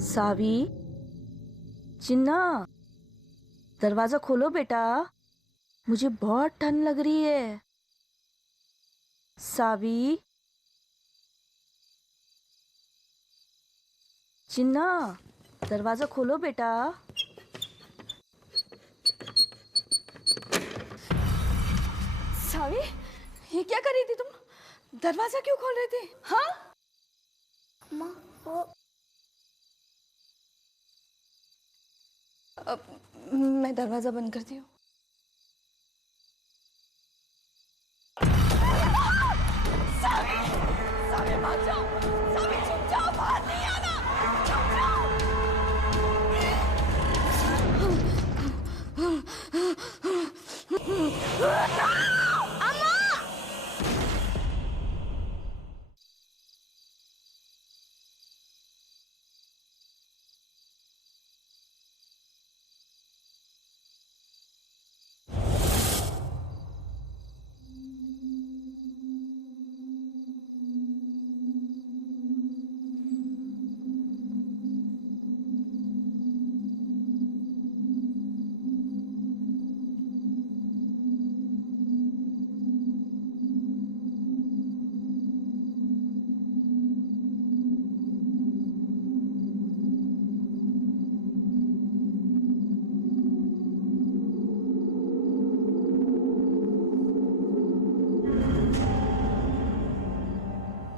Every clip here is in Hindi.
सावी, चिन्ना, दरवाजा खोलो बेटा, मुझे बहुत ठंड लग रही है। सावी, चिन्ना, दरवाजा खोलो बेटा। सावी, ये क्या कर रही थी तुम? दरवाजा क्यों खोल रही थी? हाँ? माँ वो मैं दरवाजा बंद करती हूँ। सावी, सावी भाग जाओ, सावी छुप जाओ, बाहर नहीं आना, छुप जाओ।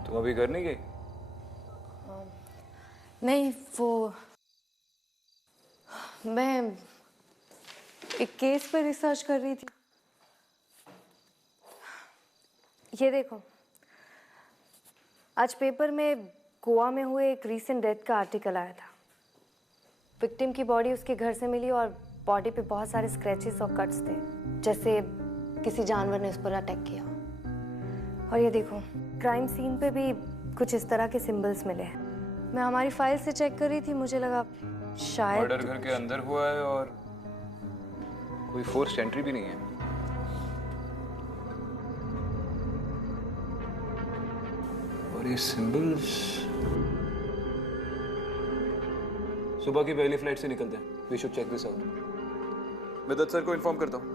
तुम अभी घर नहीं गई? नहीं, वो मैं एक केस पे रिसर्च कर रही थी। ये देखो, आज पेपर में गोवा में हुए एक रीसेंट डेथ का आर्टिकल आया था। विक्टिम की बॉडी उसके घर से मिली और बॉडी पे बहुत सारे स्क्रैचेस और कट्स थे, जैसे किसी जानवर ने उस पर अटैक किया। और ये देखो, क्राइम सीन पे भी कुछ इस तरह के सिंबल्स मिले हैं। मैं हमारी फाइल से चेक कर रही थी, मुझे लगा शायद मर्डर घर के अंदर हुआ है और कोई फोर्स एंट्री भी नहीं है। और ये सिंबल्स सुबह की पहली फ्लाइट से निकलते हैं। We should check this out. मैं दत्त सर को इन्फॉर्म करता हूँ।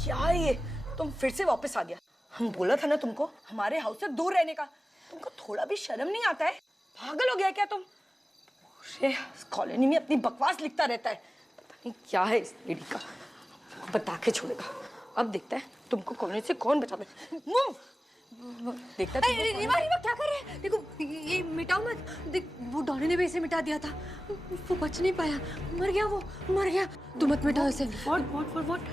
क्या ये, तुम फिर से वापस आ गया? हम बोला था ना तुमको हमारे हाउस से दूर रहने का। तुमको थोड़ा भी शर्म नहीं आता है? पागल हो गया क्या तुम? पूरे कॉलोनी में अपनी बकवास लिखता रहता है। पता नहीं क्या है इस लेडी का, बता के छोड़ेगा। अब देखता है तुमको कॉलोनी से कौन बचाता है। मूव! देखता है रीमा, रीमा क्या कर रहे हैं? देखो, ये मिटाओ मत। देख, वो डॉली ने भी इसे मिटा दिया था, वो बच नहीं पाया, मर गया, वो मर गया। तुम मत मिटाओ इसे। व्हाट?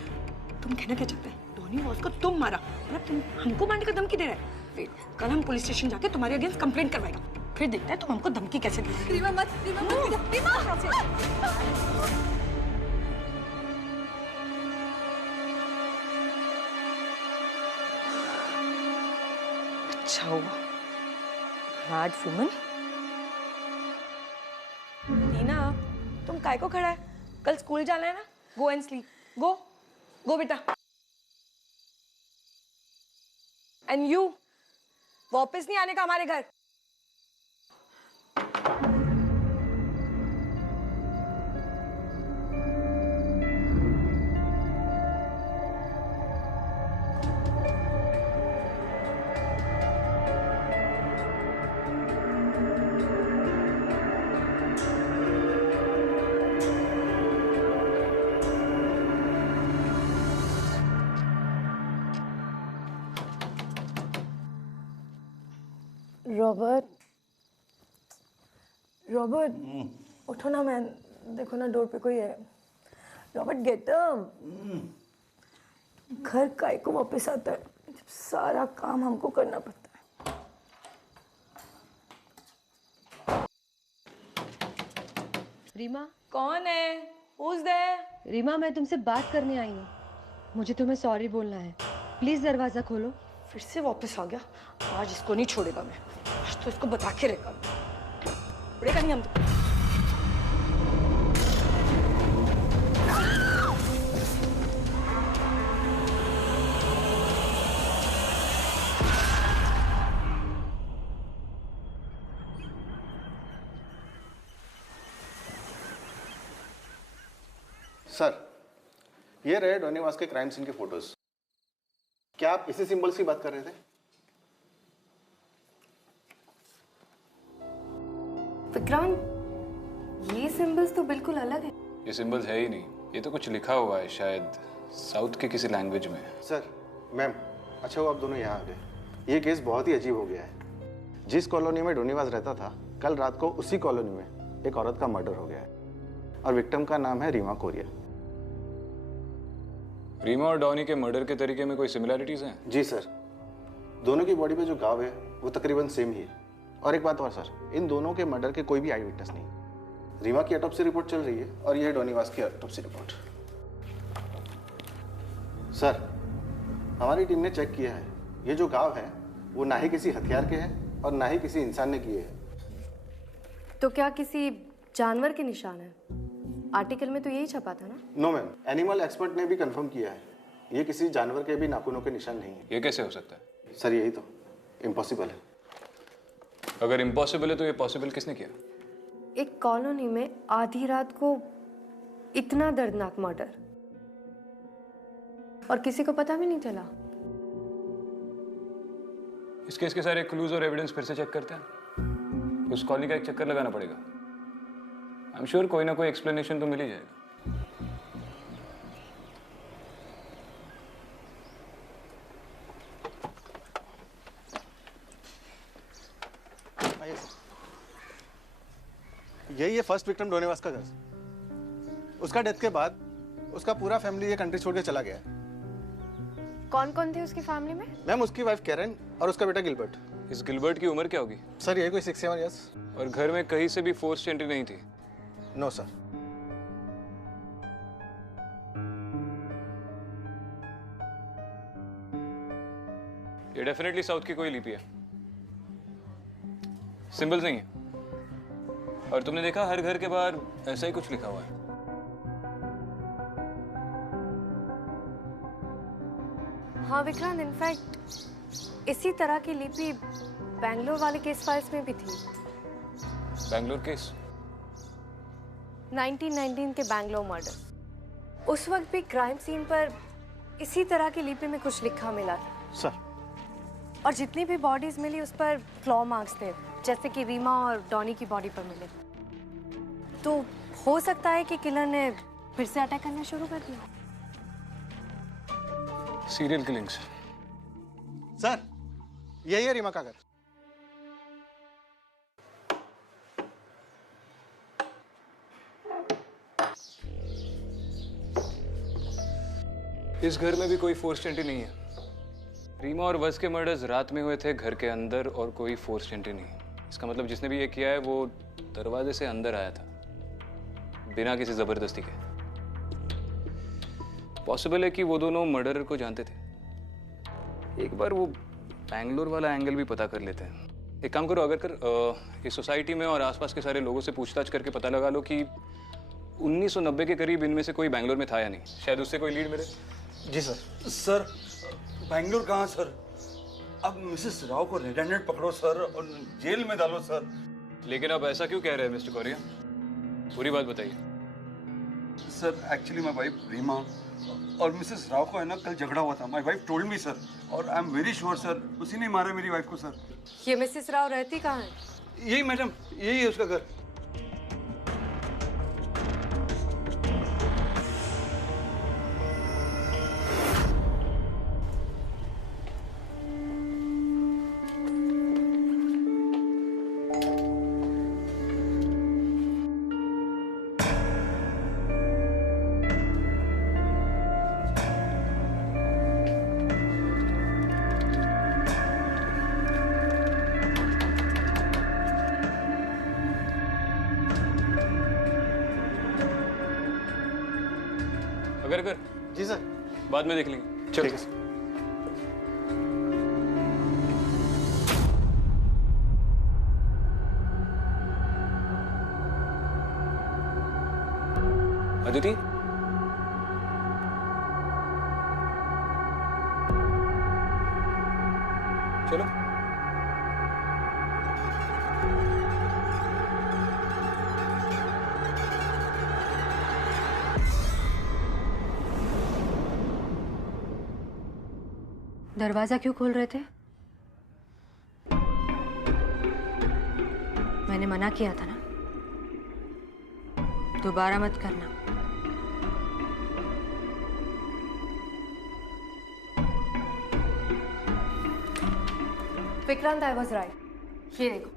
तुम कहना क्या चाहते हैं? धोनी बॉस को तुम मारा और अब तुम हमको मारने का धमकी दे रहे हैं? वेट, कल हम पुलिस स्टेशन जाके तुम्हारे अगेंस्ट कंप्लेंट करवाएगा, फिर देखते हैं तुम हमको धमकी कैसे देते हो। रीमा मत, रीमा मत, रीमा। अच्छा हुआ। Mad woman. टीना, तुम काय को खड़ा है? कल स्कूल जाना है ना? Go and sleep. गो गो बेटा। एंड यू वापस नहीं आने का हमारे घर। रॉबर्ट, रॉबर्ट, उठो ना मैन। देखो ना डोर पे कोई है। Robert get up. घर काय को वापस आता है जब सारा काम हमको करना पड़ता है। रीमा, कौन है? Who's there? रीमा मैं तुमसे बात करने आई हूँ। मुझे तुम्हें सॉरी बोलना है। प्लीज दरवाजा खोलो। फिर से वापस आ गया। आज इसको नहीं छोड़ेगा मैं। आज तो इसको बता के रहेगा। छोड़ेगा नहीं हम तो। सर, ये रहे डोनीवास के क्राइम सीन के फोटोज। क्या आप इसी सिंबल्स की बात कर रहे थे? विक्रांत, ये सिंबल्स तो बिल्कुल अलग है। ये सिंबल्स है ही नहीं, ये तो कुछ लिखा हुआ है, शायद साउथ के किसी लैंग्वेज में। सर, मैम, अच्छा वो आप दोनों यहाँ आ गए। ये केस बहुत ही अजीब हो गया है। जिस कॉलोनी में डोनीवास रहता था, कल रात को उसी कॉलोनी में एक औरत का मर्डर हो गया है और विक्टिम का नाम है रीमा कोरिया। रीमा और डॉनी के मर्डर के तरीके में कोई सिमिलैरिटीज हैं? जी सर, दोनों की बॉडी पे जो घाव है वो तकरीबन सेम ही है। और एक बात और सर, इन दोनों के मर्डर के कोई भी आई विटनेस नहीं। रीमा की ऑटोप्सी रिपोर्ट चल रही है और ये है डोनीवास की ऑटोप्सी रिपोर्ट। सर, हमारी टीम ने चेक किया है, ये जो घाव है वो ना ही किसी हथियार के हैं और ना ही किसी इंसान ने किए हैं। तो क्या किसी जानवर के निशान है? आर्टिकल में तो यही छपा था ना? नो मैम, एनिमल एक्सपर्ट ने भी कंफर्म किया है, ये किसी जानवर के भी नाखूनों के निशान नहीं है। ये कैसे हो सकता है? सर यही तो इम्पॉसिबल है। अगर इम्पॉसिबल है तो ये पॉसिबल किसने किया? एक कॉलोनी में आधी रात को इतना दर्दनाक मर्डर और किसी को पता भी नहीं चला। इस केस के सारे क्लूज और एविडेंस फिर से चेक करते हैं। उस कॉलोनी का एक चक्कर लगाना पड़ेगा। आई एम श्योर कोई ना कोई एक्सप्लेनेशन तो मिल ही जाएगा। यही है फर्स्ट विक्टिम डोनीवास का घर। उसका डेथ के बाद उसका पूरा फैमिली ये कंट्री छोड़ के चला गया है। कौन कौन थे उसकी फैमिली में? मैम, उसकी वाइफ कैरन और उसका बेटा गिलबर्ट। इस गिलबर्ट की उम्र क्या होगी? सर यही कोई 6-7 इयर्स। और घर में कहीं से भी फोर्स्ड एंट्री नहीं थी? No sir. ये डेफिनेटली साउथ की कोई लिपि है, सिंबल्स नहीं है। और तुमने देखा हर घर के बाहर ऐसा ही कुछ लिखा हुआ है। हाँ विक्रांत, इनफैक्ट इसी तरह की लिपि बैंगलोर वाले केस फाइल्स में भी थी। बैंगलोर केस? 1919 के बैंगलोर मर्डर। उस वक्त भी क्राइम सीन पर इसी तरह की लिपि में कुछ लिखा मिला था। सर, और जितनी भी बॉडीज मिली उस पर क्लॉ मार्क्स थे, जैसे कि रीमा और डॉनी की बॉडी पर मिले। तो हो सकता है कि किलर ने फिर से अटैक करना शुरू कर दिया। Serial killings. सर यही है रीमा का घर। इस घर में भी कोई फोर्स्ड एंट्री नहीं है। रीमा और वस के मर्डर्स रात में हुए थे घर के अंदर और कोई फोर्स्ड एंट्री नहीं। इसका मतलब जिसने भी ये किया है वो दरवाजे से अंदर आया था बिना किसी जबरदस्ती के। पॉसिबल है कि वो दोनों मर्डरर को जानते थे। एक बार वो बैंगलोर वाला एंगल भी पता कर लेते हैं। एक काम करो, अगर इस सोसाइटी में और आसपास के सारे लोगों से पूछताछ करके पता लगा लो कि 1990 के करीब इनमें से कोई बैंगलोर में था या नहीं, शायद उससे कोई लीड मिले। जी सर। सर बैंगलोर कहाँ सर? अब मिसेस राव को रेड हैंडेड पकड़ो सर और जेल में डालो सर। लेकिन आप ऐसा क्यों कह रहे हैं मिस्टर कोरिया? पूरी बात बताइए। Sir actually my wife Rima और मिसेस राव को है ना कल झगड़ा हुआ था। My wife told me sir, और I am very sure sir उसी ने मारा मेरी वाइफ को सर। ये मिसेस राव रहती कहाँ है? यही मैडम, यही है उसका घर। अगर जी सर। बाद में देख लेंगे। चलो। ठीक है सर। अदिति, चलो। दरवाजा क्यों खोल रहे थे? मैंने मना किया था ना, दोबारा मत करना। Vikrant, I was right. ये देखो,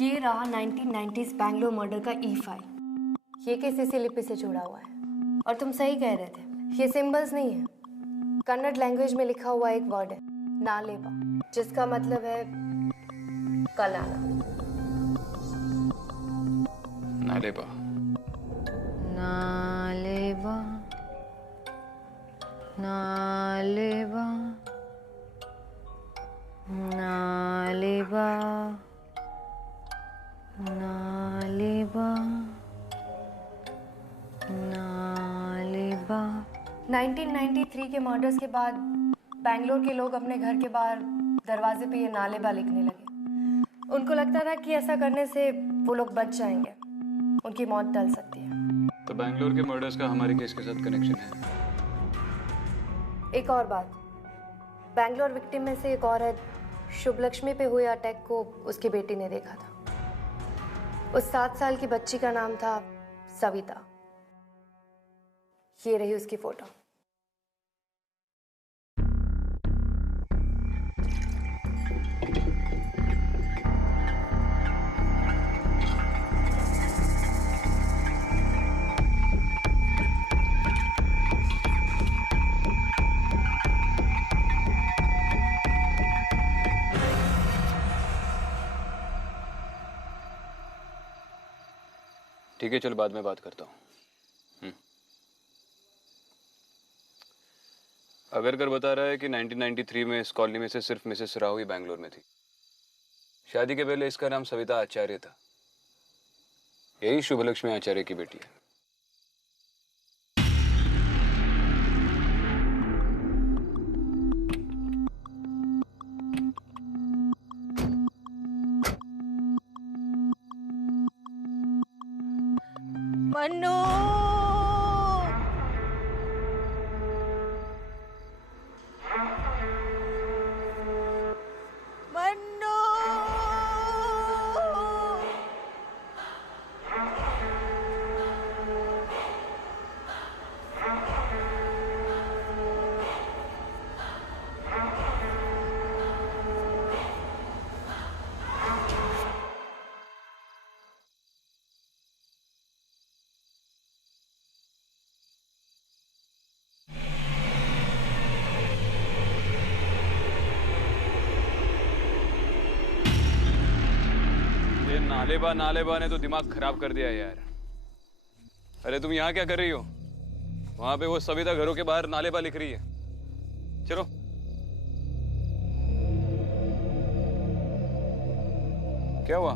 ये रहा 1990s बैंगलोर मर्डर का ई फाइल। ये केस इसी लिपि से जुड़ा हुआ है। और तुम सही कह रहे थे, ये सिंबल्स नहीं है, कन्नड़ लैंग्वेज में लिखा हुआ एक वर्ड है, नालेबा, जिसका मतलब है कल आना। नालेबा। नालेबा, नालेबा, नालेबा, नालेबा, नालेबा। 1993 के मर्डर्स के बाद बैंगलोर के लोग अपने घर के बाहर दरवाजे पे ये नालेबा लिखने लगे। उनको लगता था कि ऐसा करने से वो लोग बच जाएंगे, उनकी मौत टल सकती है। तो बैंगलोर के मर्डर्स का हमारे केस के साथ कनेक्शन है। एक और बात, बैंगलोर विक्टिम में से एक औरत शुभ लक्ष्मी पे हुए अटैक को उसकी बेटी ने देखा था। उस 7 साल की बच्ची का नाम था सविता। ये रही उसकी फोटो। ठीक है, चलो बाद में बात करता हूँ। अगर बता रहा है कि 1993 में इस कॉलोनी में से सिर्फ मिसेस राव ही बैंगलोर में थी। शादी के पहले इसका नाम सविता आचार्य था। यही शुभ लक्ष्मी आचार्य की बेटी है। मन्नू, मन्नू, नालेबा नालेबा ने तो दिमाग खराब कर दिया यार। अरे तुम यहाँ क्या कर रही हो? वहां पे वो सविता घरों के बाहर नालेबा लिख रही है। चलो। क्या हुआ?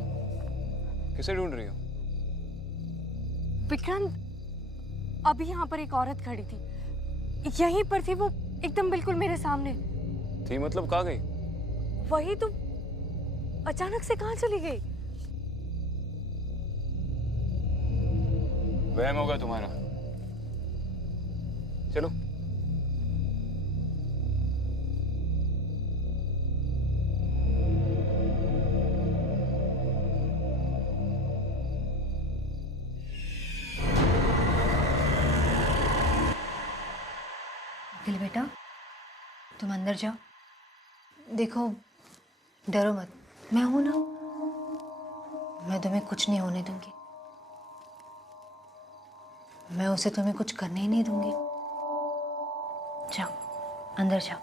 किसे ढूंढ रही हो? विक्रांत, अभी यहाँ पर एक औरत खड़ी थी, यहीं पर थी वो, एकदम बिल्कुल मेरे सामने। थी मतलब कहाँ गई? वही तो, अचानक से कहाँ चली गई? वहम होगा तुम्हारा। चलो। अखिल बेटा, तुम अंदर जाओ। देखो, डरो मत, मैं हूं ना। मैं तुम्हें कुछ नहीं होने दूंगी। मैं उसे तुम्हें कुछ करने ही नहीं दूंगी। जाओ, अंदर जाओ।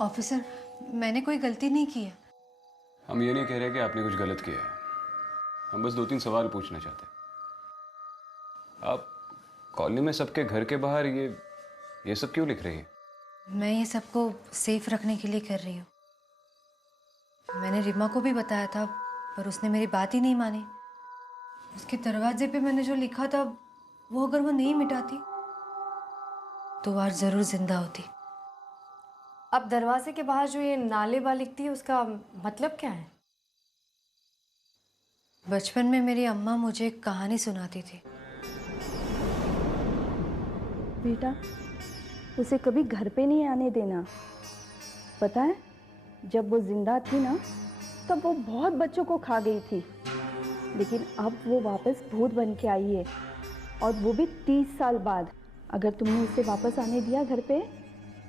ऑफिसर, मैंने कोई गलती नहीं की है। हम ये नहीं कह रहे कि आपने कुछ गलत किया है। हम बस 2-3 सवाल पूछना चाहते हैं। आप कॉलोनी में सबके घर के बाहर ये सब क्यों लिख रही है? मैं ये सबको सेफ रखने के लिए कर रही हूँ। मैंने रीमा को भी बताया था, पर उसने मेरी बात ही नहीं मानी। उसके दरवाजे पे मैंने जो लिखा था, वो अगर वो नहीं मिटाती तो आज जरूर जिंदा होती। अब दरवाजे के बाहर जो ये नालेबा लिखती है, उसका मतलब क्या है? बचपन में मेरी अम्मा मुझे एक कहानी सुनाती थी। बेटा, उसे कभी घर पे नहीं आने देना। पता है, जब वो जिंदा थी ना, तब वो बहुत बच्चों को खा गई थी, लेकिन अब वो वापस भूत बन के आई है, और वो भी 30 साल बाद। अगर तुमने उसे वापस आने दिया घर पे,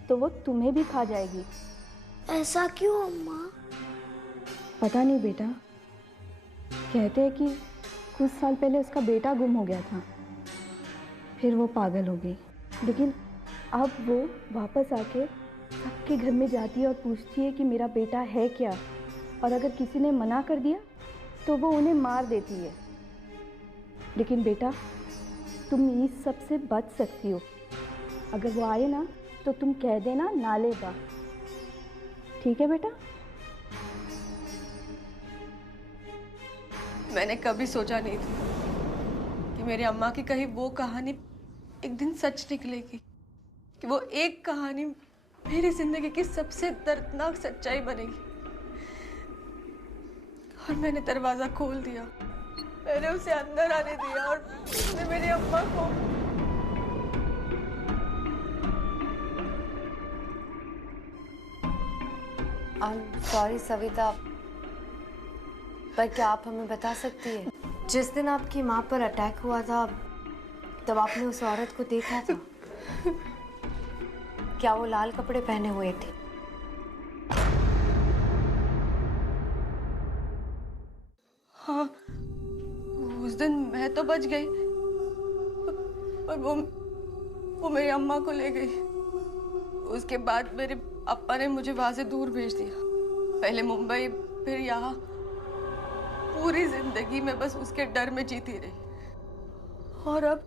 तो वो तुम्हें भी खा जाएगी। ऐसा क्यों अम्मा? पता नहीं बेटा, कहते हैं कि कुछ साल पहले उसका बेटा गुम हो गया था, फिर वो पागल हो गई, लेकिन अब वो वापस आके सबके घर में जाती है और पूछती है कि मेरा बेटा है क्या, और अगर किसी ने मना कर दिया तो वो उन्हें मार देती है। लेकिन बेटा, तुम इस सब से बच सकती हो। अगर वो आए ना, तो तुम कह देना नालेबा। ठीक है बेटा? मैंने कभी सोचा नहीं था कि मेरी अम्मा की कही वो कहानी एक दिन सच निकलेगी, कि वो एक कहानी मेरी जिंदगी की सबसे दर्दनाक सच्चाई बनेगी। और मैंने दरवाजा खोल दिया, मैंने उसे अंदर आने दिया, और उसने मेरी अम्मा को। सॉरी सविता, पर क्या आप हमें बता सकती है, जिस दिन आपकी माँ पर अटैक हुआ था, तब आपने उस औरत को देखा था? क्या वो लाल कपड़े पहने हुए थे? हाँ, उस दिन मैं तो बच गई, पर वो मेरी अम्मा को ले गई। उसके बाद मेरे अप्पा ने मुझे वहां से दूर भेज दिया, पहले मुंबई, फिर यहाँ। पूरी जिंदगी में बस उसके डर में जीती रही, और अब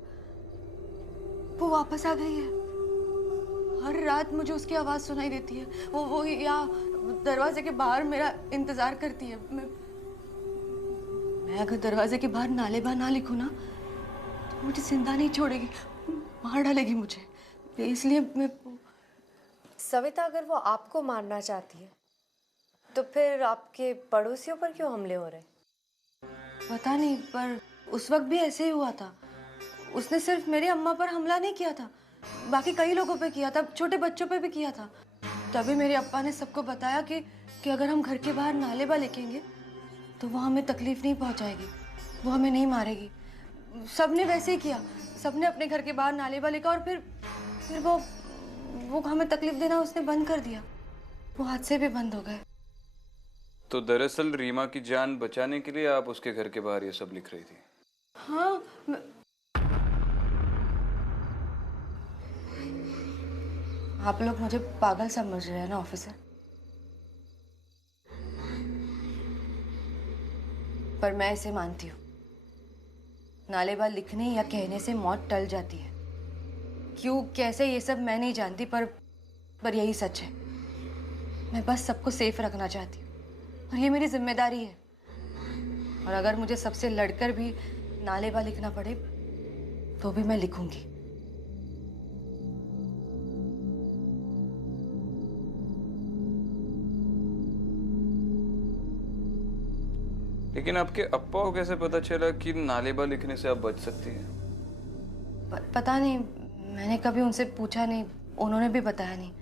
वो वापस आ गई है। हर रात मुझे उसकी आवाज सुनाई देती है। वो यहाँ दरवाजे के बाहर मेरा इंतजार करती है। मैं अगर दरवाजे के बाहर नालेबा ना लिखूं ना, तो मुझे जिंदा नहीं छोड़ेगी, मार डालेगी मुझे। इसलिए मैं। सविता, अगर वो आपको मारना चाहती है, तो फिर आपके पड़ोसियों पर क्यों हमले हो रहे? पता नहीं, पर उस वक्त भी ऐसे ही हुआ था। उसने सिर्फ मेरी अम्मा पर हमला नहीं किया था, बाकी कई लोगों पे किया था, छोटे बच्चों पे भी किया था। तभी मेरे अप्पा ने सबको बताया कि अगर हम घर के बाहर नालेबा लिखेंगे तो वो हमें तकलीफ नहीं पहुंचाएगी, वो हमें नहीं मारेगी। सबने वैसे ही किया, सबने अपने घर के बाहर नालेबा लिखा, और फिर वो हमें तकलीफ देना उसने बंद कर दिया। वो हादसे भी बंद हो गए। तो दरअसल रीमा की जान बचाने के लिए आप उसके घर के बाहर ये सब लिख रही थी? हाँ, आप लोग मुझे पागल समझ रहे हैं ना ऑफिसर, पर मैं इसे मानती हूँ। नालेबा लिखने या कहने से मौत टल जाती है। क्यों, कैसे, ये सब मैं नहीं जानती, पर पर यही सच है। मैं बस सबको सेफ रखना चाहती हूँ और ये मेरी जिम्मेदारी है। और अगर मुझे सबसे लड़कर भी नालेबा लिखना पड़े तो भी मैं लिखूंगी। लेकिन आपके अप्पा को कैसे पता चला कि नालेबा लिखने से आप बच सकती हैं? पता नहीं, मैंने कभी उनसे पूछा नहीं, उन्होंने भी बताया नहीं।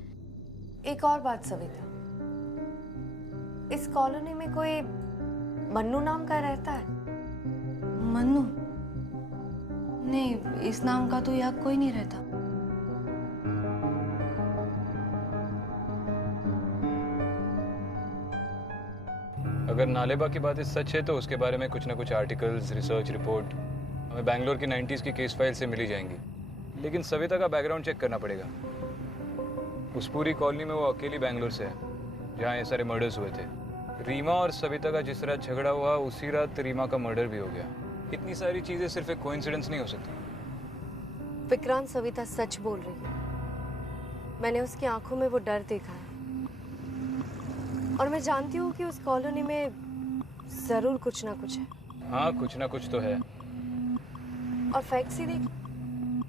एक और बात सविता, इस कॉलोनी में कोई मन्नू नाम का रहता है? मन्नू? नहीं, इस नाम का तो यहाँ कोई नहीं रहता। अगर नालेबा की बात सच है तो उसके बारे में कुछ ना कुछ आर्टिकल्स, रिसर्च रिपोर्ट हमें बैंगलोर की 90s की केस फाइल से मिली जाएंगी। लेकिन सविता का बैकग्राउंड चेक करना पड़ेगा। उस पूरी कॉलोनी में वो अकेली बैंगलोर से है जहाँ ये सारे मर्डर्स हुए थे। रीमा और सविता का जिस रात झगड़ा हुआ उसी रात रीमा का मर्डर भी हो गया। इतनी सारी चीज़ें सिर्फ एक कोइंसिडेंस नहीं हो सकती। विक्रांत, सविता सच बोल रही है। मैंने उसकी आंखों में वो डर देखा है और मैं जानती हूँ कि उस कॉलोनी में जरूर कुछ ना कुछ है। हाँ, कुछ ना कुछ तो है। और फैक्ट्स ही देख,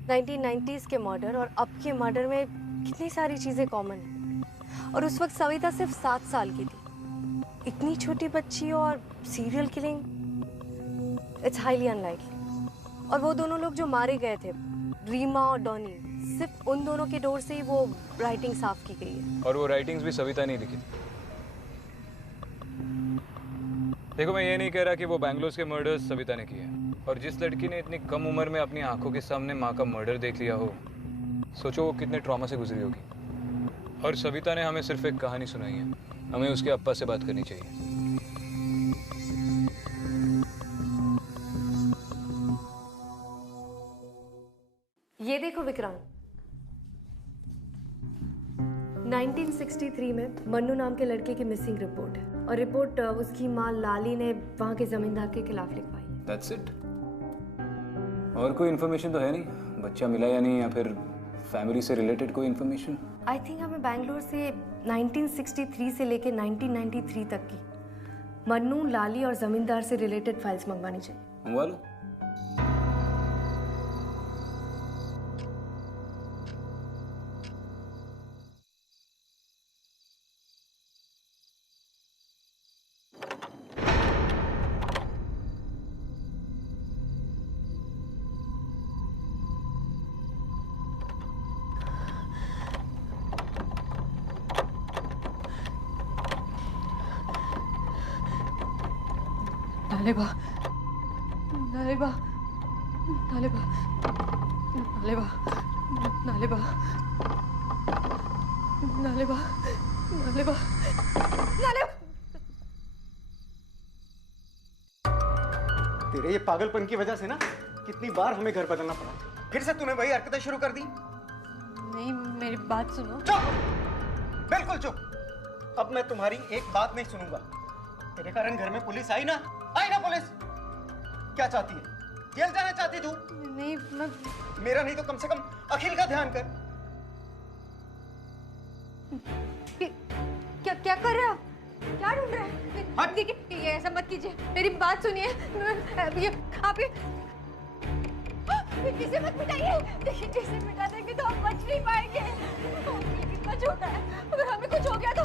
1990s के मर्डर और अब के मर्डर में कितनी सारी चीजें कॉमन है। और उस वक्त सविता सिर्फ 7 साल की थी। इतनी छोटी बच्ची और serial killing, it's highly unlikely. और वो दोनों लोग जो मारे गए थे, रीमा और डॉनी, सिर्फ उन दोनों के डोर से ही वो राइटिंग साफ की गई है। और वो राइटिंग्स भी सविता नहीं लिखी थी। देखो, मैं ये नहीं कह रहा कि वो बैंगलोर के मर्डर्स सविता ने किए हैं। और जिस लड़की ने इतनी कम उम्र में अपनी आंखों के सामने माँ का मर्डर देख लिया हो, सोचो वो कितने ट्रॉमा से गुजरी होगी। और सविता ने हमें सिर्फ एक कहानी सुनाई है। हमें उसके अप्पा से बात करनी चाहिए। ये देखो विक्रांत, 1963 में मन्नू नाम के लड़के की मिसिंग रिपोर्ट है और रिपोर्ट उसकी माँ लाली ने वहाँ के जमींदार के खिलाफ लिखवाई है। That's it? और कोई इन्फॉर्मेशन तो है नहीं? बच्चा मिला या नहीं, या फिर फैमिली से रिलेटेड कोई इन्फॉर्मेशन? आई थिंक हमें बैंगलोर से 1963 से लेके 1993 तक की मन्नू, लाली और जमींदार से रिलेटेड फाइल्स मंगवानी चाहिए। मंगवा लो। नालेबा, नालेबा, नालेबा, नालेबा, नालेबा, नालेबा, नालेबा, नालेबा। तेरे ये पागलपन की वजह से ना कितनी बार हमें घर बदलना पड़ा। फिर से तूने वही हरकतें शुरू कर दी। नहीं, मेरी बात सुनो। चुप, बिल्कुल चुप। अब मैं तुम्हारी एक बात नहीं सुनूंगा। तेरे कारण घर में पुलिस आई ना पुलिस। क्या चाहती है? जेल जाना चाहती तू? नहीं, मैं मेरा नहीं तो कम से कम अखिल का ध्यान कर। क्या क्या कर रहे हो? क्या ढूंढ रहे हैं? देखिए, ये ऐसा मत कीजिए, मेरी बात सुनिए। ये आप इसे मत मिटाइए। देखिए, इसे मिटा देंगे तो हम बच नहीं पाएंगे। कितना छोटा है, अगर हमें कुछ हो गया तो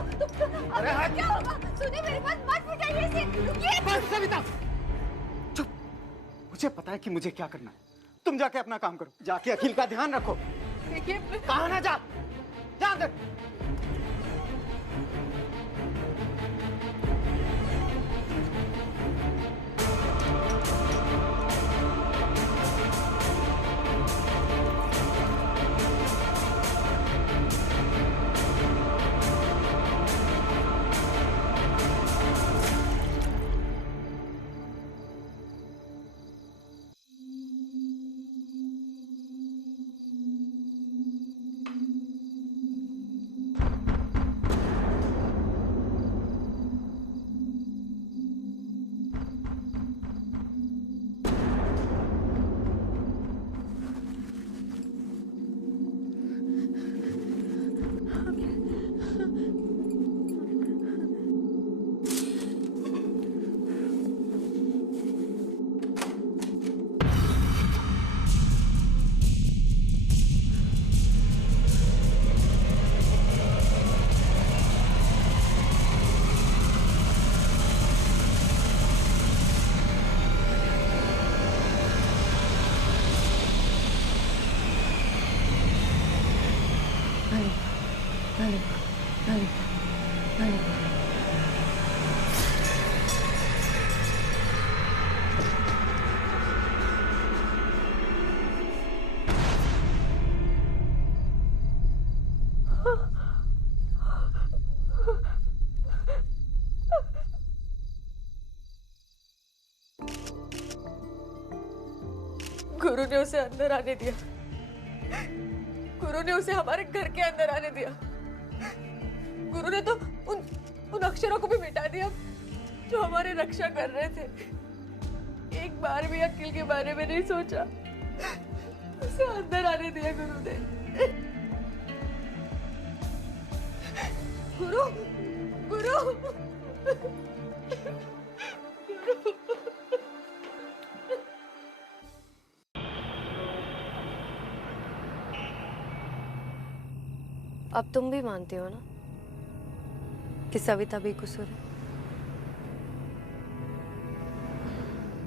अरे हाँ, क्या होगा? सुनिए मेरी बात, मत मिटाइए इसे। रुकिए। बस सविता, चुप। मुझे पता है कि मुझे क्या करना है। तुम जाके अपना काम करो। जाके अखिल का ध्यान रखो। देखिए, कहा ना जा अंदर। गुरु ने उसे अंदर आने दिया। गुरु ने उसे हमारे घर के अंदर आने दिया। गुरु ने तो उन अक्षरों को भी मिटा दिया जो हमारी रक्षा कर रहे थे। एक बार भी अखिल के बारे में नहीं सोचा। उसे अंदर आने दिया गुरु ने। गुरु, गुरु, अब तुम भी मानते हो ना कि सविता बेकसूर है?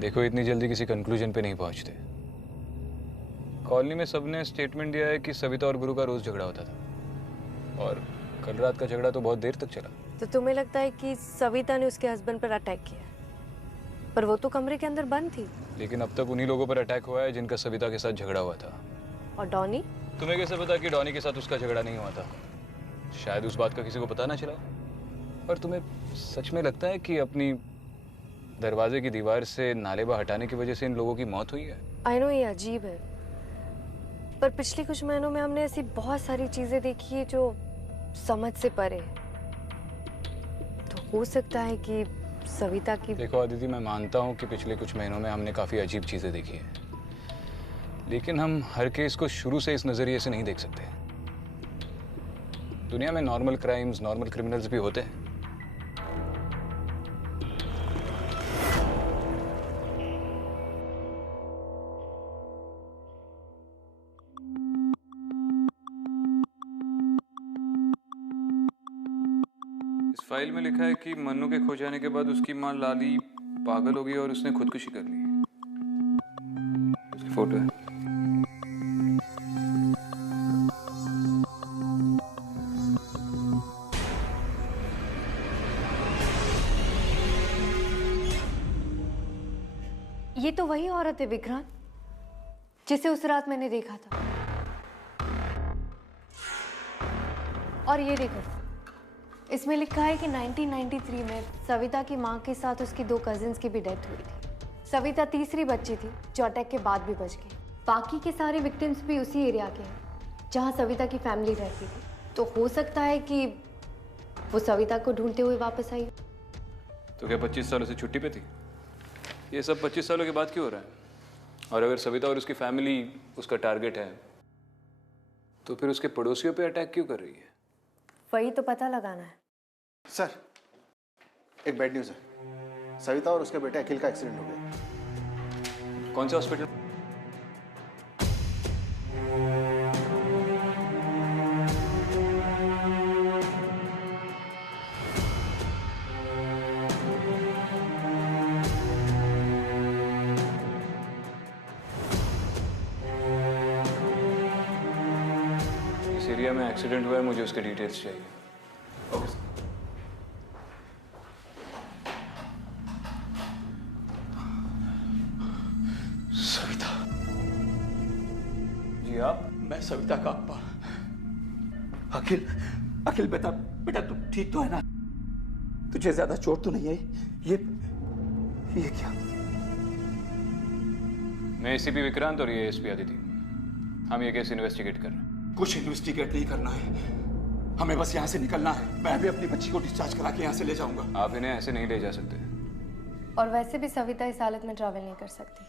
देखो, इतनी जल्दी किसी कंक्लूजन पे नहीं पहुंचते। कॉलोनी में सबने स्टेटमेंट दिया है कि सविता और गुरु का रोज झगड़ा होता था और कल रात का झगड़ा तो बहुत देर तक चला। तो तुम्हें लगता है कि सविता ने उसके हस्बैंड पर अटैक किया? पर वो तो कमरे के अंदर बंद थी। लेकिन अब तक उन्हीं लोगों पर अटैक हुआ है जिनका सविता के साथ झगड़ा हुआ था। और डॉनी? तुम्हें कैसे पता कि डॉनी के साथ उसका झगड़ा नहीं हुआ था? शायद उस बात का किसी को पता ना चला। और तुम्हें सच में लगता है कि अपनी दरवाजे की दीवार से नालेबा हटाने की वजह से इन लोगों की मौत हुई है? आई नो, ये अजीब है, पर पिछले कुछ महीनों में हमने ऐसी बहुत सारी चीजें देखी है जो समझ से परे है। तो हो सकता है कि सविता की... देखो अदिति, मैं मानता हूँ कि पिछले कुछ महीनों में हमने काफी अजीब चीजें देखी हैं, लेकिन हम हर केस को शुरू से इस नजरिए से नहीं देख सकते। दुनिया में नॉर्मल क्राइम्स, नॉर्मल क्रिमिनल्स भी होते हैं। इस फाइल में लिखा है कि मन्नू के खो जाने के बाद उसकी मां लाली पागल हो गई और उसने खुदकुशी कर ली। उसकी फोटो है। ये तो वही औरत है विक्रांत, जिसे उस रात मैंने देखा था। और ये देखो, इसमें लिखा है कि 1993 में सविता की मां के साथ उसकी 2 कजिन्स की भी डेथ हुई थी। सविता तीसरी बच्ची थी जो अटैक के बाद भी बच गई। बाकी के सारे विक्टिम्स भी उसी एरिया के हैं जहां सविता की फैमिली रहती थी। तो हो सकता है कि वो सविता को ढूंढते हुए वापस आई। तो क्या 25 सालों से छुट्टी पे थी? ये सब 25 सालों के बाद क्यों हो रहा है? और अगर सविता और उसकी फैमिली उसका टारगेट है, तो फिर उसके पड़ोसियों पे अटैक क्यों कर रही है? वही तो पता लगाना है। सर, एक बैड न्यूज़ है। सविता और उसके बेटे अखिल का एक्सीडेंट हो गया। कौन से हॉस्पिटल? इस एरिया में एक्सीडेंट हुआ है, मुझे उसके डिटेल्स चाहिए। Okay sir. सविता। जी आप? मैं सविता का अब्बा। अखिल, अखिल बेटा, बेटा तू ठीक तो है ना? तुझे ज्यादा चोट तो नहीं आई? ये क्या? मैं एसीपी विक्रांत और ये एसपी अदिति। हम ये केस इन्वेस्टिगेट कर रहे हैं। कुछ इन्वेस्टिगेट नहीं करना है, हमें बस यहाँ से निकलना है। मैं भी अपनी बच्ची को डिस्चार्ज करा के यहाँ से ले जाऊंगा। आप इन्हें ऐसे नहीं ले जा सकते। और वैसे भी सविता इस हालत में ट्रैवल नहीं कर सकती।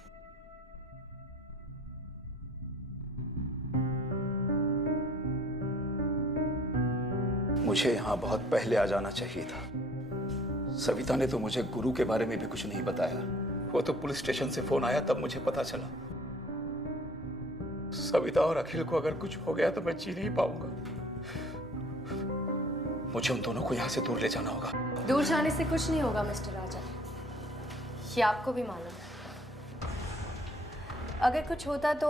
मुझे यहाँ बहुत पहले आ जाना चाहिए था। सविता ने तो मुझे गुरु के बारे में भी कुछ नहीं बताया। वो तो पुलिस स्टेशन से फोन आया तब मुझे पता चला। सविता और अखिल को अगर कुछ हो गया तो मैं जी नहीं पाऊंगा। मुझे उन दोनों को यहाँ से दूर ले जाना होगा। दूर जाने से कुछ नहीं होगा मिस्टर राजा, ये आपको भी मालूम है। अगर कुछ होता तो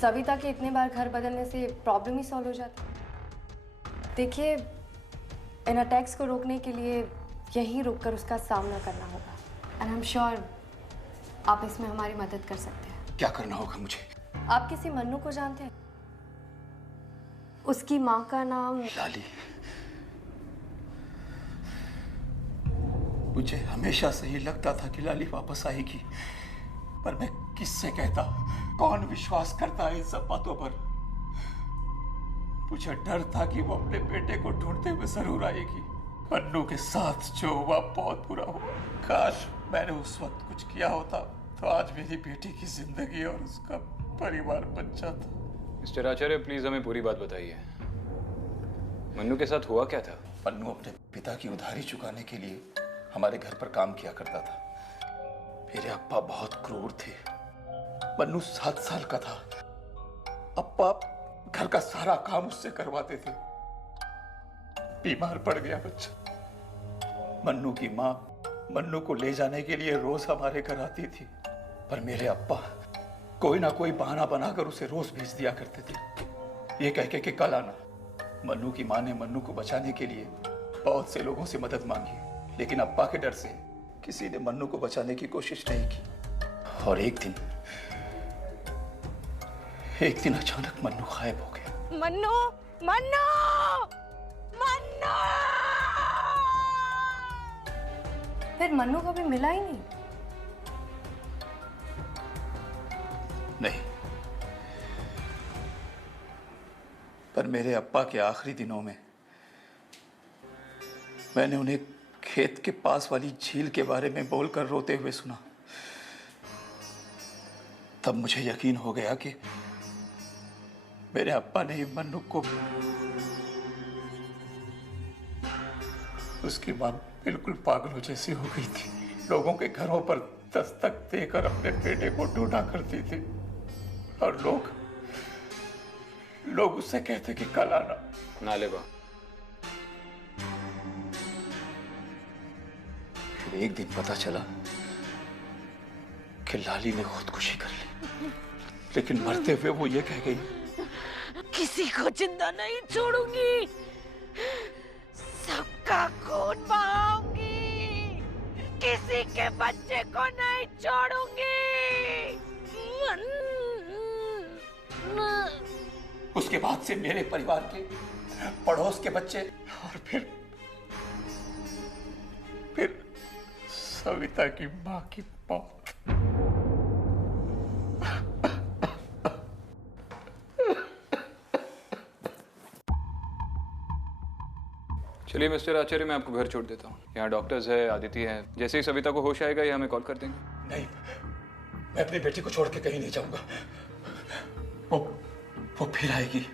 सविता के इतने बार घर बदलने से प्रॉब्लम ही सॉल्व हो जाता। देखिए, इन अटैक्स को रोकने के लिए यहीं रुककर उसका सामना करना होगा। एंड आई एम श्योर आप इसमें हमारी मदद कर सकते हैं। क्या करना होगा मुझे? आप किसी मन्नू को जानते हैं? उसकी माँ का नाम लाली। मुझे हमेशा से ही लगता था कि लाली वापस आएगी, पर मैं किससे कहता? कौन विश्वास करता है इन सब बातों पर? मुझे डर था कि वो अपने बेटे को ढूंढते हुए जरूर आएगी। मन्नू के साथ जो हुआ बहुत बुरा हुआ। काश मैंने उस वक्त कुछ किया होता तो आज मेरी बेटी की जिंदगी और उसका परिवार बच जाता। मिस्टर आचार्य, प्लीज हमें पूरी बात बताइए। मन्नू के साथ हुआ क्या था? मन्नू अपने पिता की उधारी चुकाने के लिए हमारे घर पर काम किया करता था। मेरे अप्पा बहुत क्रूर थे। मन्नू 7 साल का था। अप्पा घर का सारा काम उससे करवाते थे। बीमार पड़ गया बच्चा। मन्नू की माँ मन्नू को ले जाने के लिए रोज हमारे घर आती थी, पर मेरे अप्पा कोई ना कोई बहाना बनाकर उसे रोज भेज दिया करते थे, ये कह के कि कल आना। मन्नू की माँ ने मन्नू को बचाने के लिए बहुत से लोगों से मदद मांगी, लेकिन अप्पा के डर से किसी ने मन्नू को बचाने की कोशिश नहीं की। और एक दिन अचानक मन्नू गायब हो गया। मन्नू, मन्नू, मन्नू! फिर मन्नू कभी मिला ही नहीं? नहीं, पर मेरे अप्पा के आखिरी दिनों में मैंने उन्हें खेत के पास वाली झील के बारे में बोलकर रोते हुए सुना। तब मुझे यकीन हो गया कि मेरे अप्पा ने ही मन्नू को, उसकी मां बिल्कुल पागलों जैसी हो गई थी। लोगों के घरों पर दस्तक देकर अपने बेटे को ढूंढा करती थी, और लोग उससे कहते कि कल आना। नालेबा। फिर एक दिन पता चला कि लाली ने खुदकुशी कर ली, लेकिन मरते हुए वो ये कह गई, किसी को जिंदा नहीं छोड़ूंगी, सबका खून बहाऊंगी, किसी के बच्चे को नहीं छोड़ूंगी। उसके बाद से मेरे परिवार के, पड़ोस के बच्चे, और फिर सविता की मां की मौत। चलिए मिस्टर आचार्य, मैं आपको घर छोड़ देता हूँ। यहाँ डॉक्टर्स है, आदिति है। जैसे ही सविता को होश आएगा, ये हमें कॉल कर देंगे। नहीं, मैं अपनी बेटी को छोड़ के कहीं नहीं जाऊंगा। वो फिर आएगी।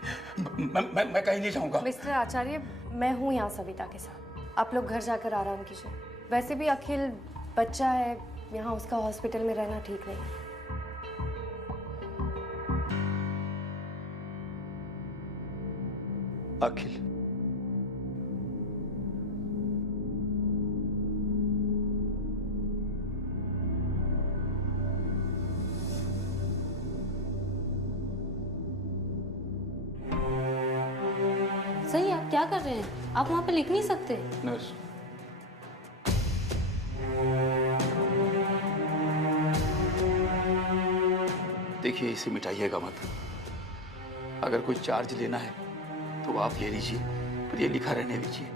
मैं कहीं नहीं जाऊंगा। मिस्टर आचार्य, मैं हूँ यहाँ सविता के साथ। आप लोग घर जाकर आराम कीजिए। वैसे भी अखिल बच्चा है, यहाँ उसका हॉस्पिटल में रहना ठीक नहीं। अखिल, सही, आप क्या कर रहे हैं? आप वहाँ पे लिख नहीं सकते? नर्स, देखिए, इसे मिटाइएगा मत। अगर कोई चार्ज लेना है तो आप ले लीजिए, पर ये लिखा रहने दीजिए।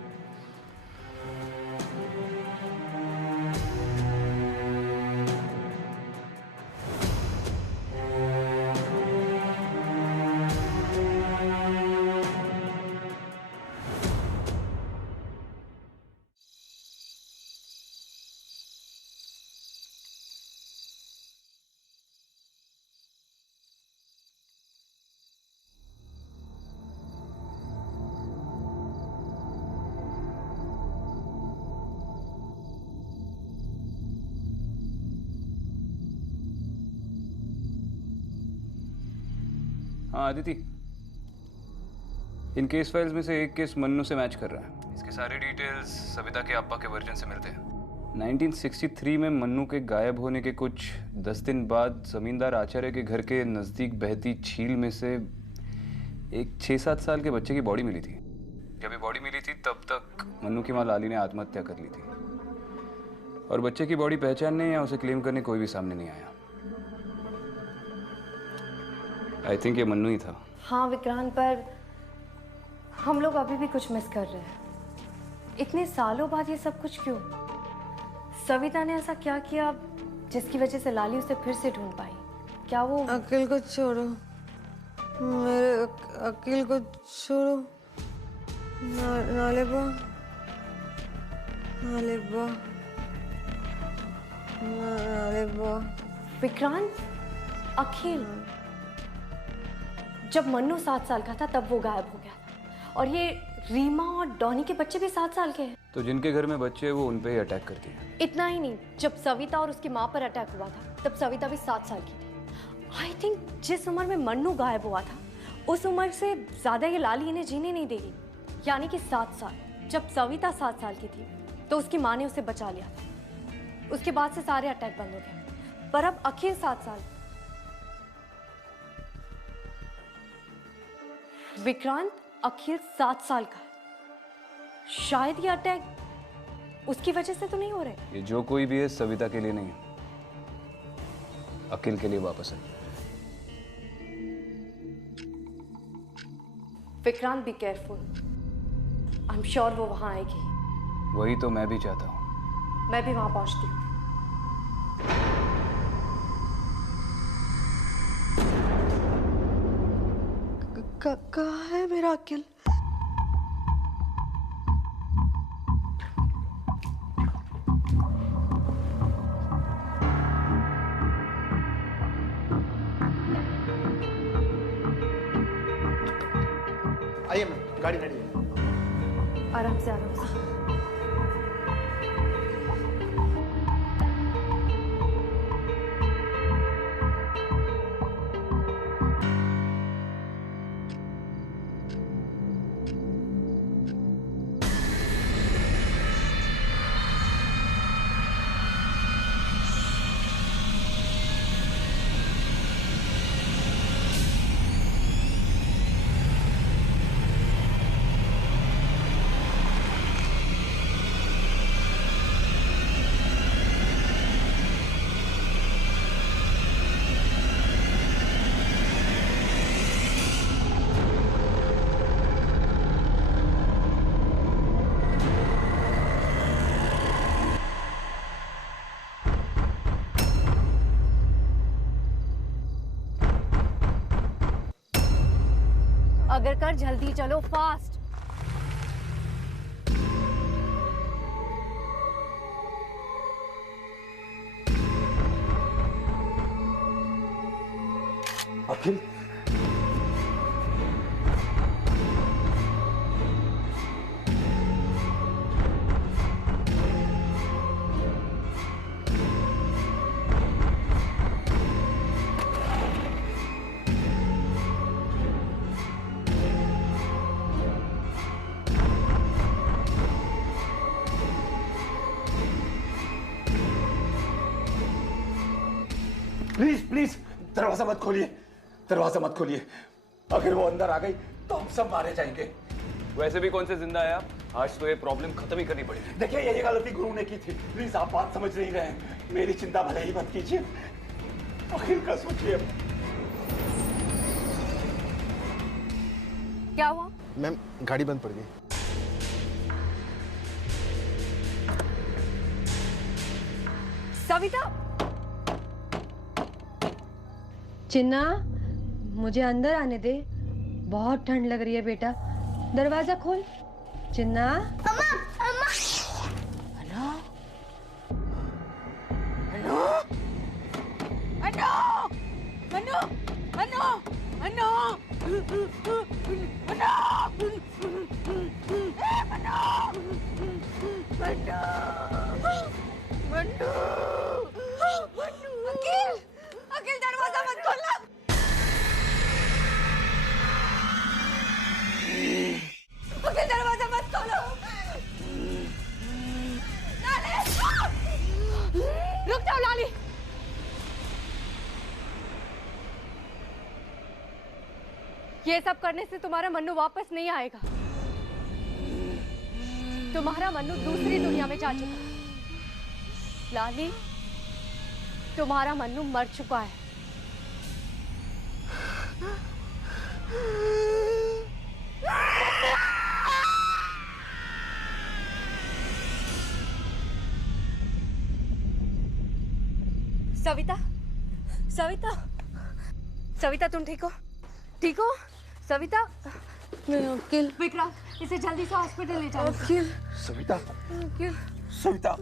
हाँ आदिति, इन केस फाइल्स में से एक केस मन्नू से मैच कर रहा है। इसके सारे डिटेल्स सविता के अप्पा के वर्जन से मिलते हैं। 1963 में मन्नू के गायब होने के कुछ 10 दिन बाद जमींदार आचार्य के घर के नज़दीक बहती झील में से एक 6-7 साल के बच्चे की बॉडी मिली थी। जब ये बॉडी मिली थी तब तक मन्नू की माँ लाली ने आत्महत्या कर ली थी, और बच्चे की बॉडी पहचानने या उसे क्लेम करने कोई भी सामने नहीं आया। आई थिंक ये मन्नू ही था। हाँ विक्रांत, पर हम लोग अभी भी कुछ मिस कर रहे हैं। इतने सालों बाद ये सब कुछ क्यों? सविता ने ऐसा क्या किया जिसकी वजह से लाली उसे फिर से ढूंढ पाई? क्या वो अकील को छोड़ो, मेरे अकील को छोड़ो। नालेबा, नालेबा, नालेबा। विक्रांत, अखिल, जब मन्नू 7 साल का था तब वो गायब हो गया था, और ये रीमा और डॉनी के बच्चे भी 7 साल के हैं। तो जिनके घर में बच्चे हैं वो उन पे ही अटैक करती है। इतना ही नहीं, जब सविता और उसकी माँ पर अटैक हुआ था तब सविता भी 7 साल की थी। आई थिंक जिस उम्र में मन्नू गायब हुआ था उस उम्र से ज्यादा ये लाली इन्हें जीने नहीं देगी, यानी कि 7 साल। जब सविता 7 साल की थी तो उसकी माँ ने उसे बचा लिया था, उसके बाद से सारे अटैक बंद हो गए। पर अब अखिल 7 साल। विक्रांत, अखिल 7 साल का है। शायद ये अटैक उसकी वजह से तो नहीं हो रहे। ये जो कोई भी है सविता के लिए नहीं, अखिल के लिए वापस है। Vikrant, be careful. I am sure वो वहां आएगी। वही तो मैं भी चाहता हूँ। मैं भी वहां पहुंचती हूँ। कहाँ है मेरा अकील? आइए मैम, गाड़ी रेडी है। आराम से, आराम से। अगर कर जल्दी चलो, फास्ट। अखिल, प्लीज प्लीज दरवाजा मत खोलिए, दरवाजा मत खोलिए। अगर वो अंदर आ गई तो हम सब मारे जाएंगे। वैसे भी कौन से जिंदा है आप? आज तो ये प्रॉब्लम खत्म ही करनी पड़ेगी। देखिए, ये गलती गुरु ने की थी। प्लीज आप बात समझ नहीं रहे हैं। मेरी चिंता भले ही मत कीजिए, अखिल का सोचिए। क्या हुआ? मैम, गाड़ी बंद पड़ गई। सविता, चिन्ना, मुझे अंदर आने दे। बहुत ठंड लग रही है बेटा, दरवाजा खोल। चिन्ना। अम्मा, अम्मा। अनु, अनु, अनु, अनु, अनु, अनु, अकील, अकील दरवाजा मत खोलना। अकील दरवाजा मत खोलो। लाली, रुक जाओ लाली। ये सब करने से तुम्हारा मन्नू वापस नहीं आएगा। तुम्हारा मन्नू दूसरी दुनिया में जा चुका है। लाली, तुम्हारा मन्नू मर चुका है। सविता, सविता, सविता तुम ठीक हो? ठीक हो सविता? नहीं अंकिल। विक्रम, इसे जल्दी से हॉस्पिटल ले जाओ। अंकिल। सविता, अंकिल। सविता,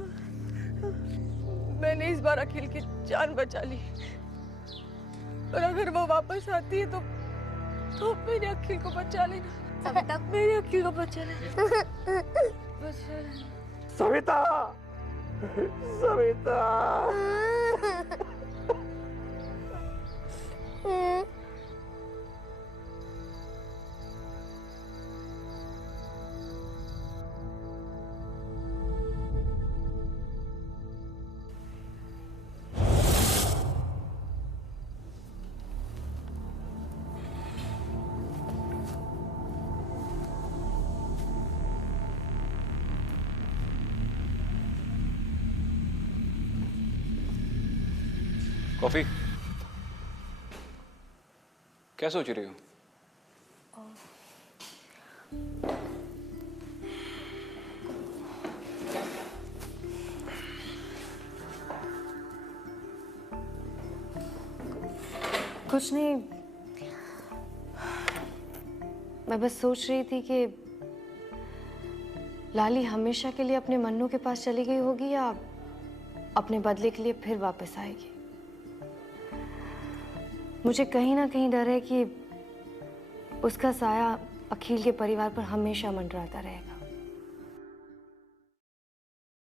मैंने इस बार अखिल की जान बचा ली, और अगर वो वापस आती है तो मेरे अखिल को बचा लेना। सविता, मेरे अखिल को बचा लेना। सविता, सविता। कॉफी? क्या सोच रही हो? कुछ नहीं, मैं बस सोच रही थी कि लाली हमेशा के लिए अपने मन्नू के पास चली गई होगी या अपने बदले के लिए फिर वापस आएगी। मुझे कहीं ना कहीं डर है कि उसका साया अखिल के परिवार पर हमेशा मंडराता रहेगा।